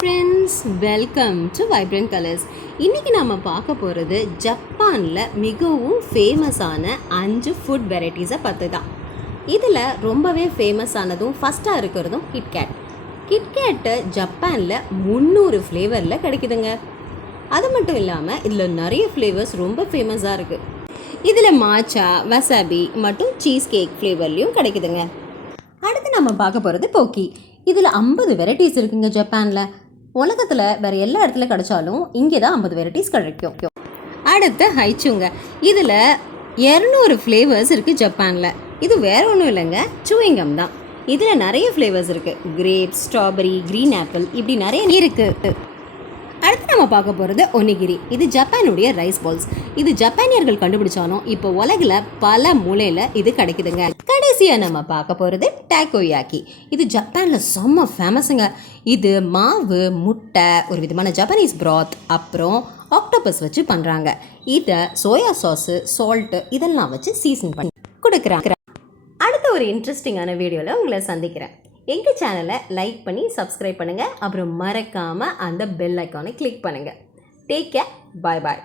Friends, welcome to vibrant colours. இன்றைக்கி நம்ம பார்க்க போகிறது ஜப்பானில் மிகவும் ஃபேமஸான 5 ஃபுட் வெரைட்டிஸை பற்றி தான். இதில் ரொம்பவே ஃபேமஸானதும் ஃபஸ்ட்டாக இருக்கிறதும் கிட்கேட். கிட்கேட்டு ஜப்பானில் 300 ஃப்ளேவரில் கிடைக்குதுங்க. அது மட்டும் இல்லாமல் இதில் நிறைய ஃப்ளேவர்ஸ் ரொம்ப ஃபேமஸாக இருக்குது. இதில் மாச்சா, வசாபி மற்றும் சீஸ் கேக் ஃப்ளேவர்லேயும் கிடைக்குதுங்க. அடுத்து நம்ம பார்க்க போகிறது போக்கி. இதில் 50 வெரைட்டிஸ் இருக்குங்க. ஜப்பானில் உலகத்தில் வேறு எல்லா இடத்துல கிடைச்சாலும் இங்கே தான் 50 வெரைட்டிஸ் கிடைக்கும். அடுத்து ஹைச்சுங்க. இதில் 200 ஃப்ளேவர்ஸ் இருக்குது ஜப்பானில். இது வேறு ஒன்றும் இல்லைங்க, சூயிங்கம் தான். இதில் நிறைய ஃப்ளேவர்ஸ் இருக்குது. கிரேப்ஸ், ஸ்ட்ராபெரி, க்ரீன் ஆப்பிள், இப்படி நிறைய இருக்குது. அடுத்து நம்ம பார்க்க போகிறது ஒனிகிரி. இது ஜப்பானுடைய ரைஸ் பால்ஸ். இது ஜப்பானியர்கள் கண்டுபிடிச்சாலும் இப்போ உலகில் பல மூலையில் இது கிடைக்குதுங்க. கடைசியாக நம்ம பார்க்க போகிறது டாக்கோயாக்கி. இது ஜப்பானில் செம்ம ஃபேமஸுங்க. இது மாவு, முட்டை, ஒரு விதமான ஜப்பானீஸ் ப்ராத், அப்புறம் ஆக்டோபஸ் வச்சு பண்ணுறாங்க. இதை சோயா சாஸு, சால்ட்டு இதெல்லாம் வச்சு சீசன் பண்ணி கொடுக்குறாங்க. அடுத்த ஒரு இன்ட்ரெஸ்டிங்கான வீடியோவில் உங்களை சந்திக்கிறேன். எங்கள் சேனலை லைக் பண்ணி சப்ஸ்கிரைப் பண்ணுங்கள். அப்புறம் மறக்காமல் அந்த பெல் ஐக்கானை கிளிக் பண்ணுங்கள். டேக் கேர், பாய் பாய்.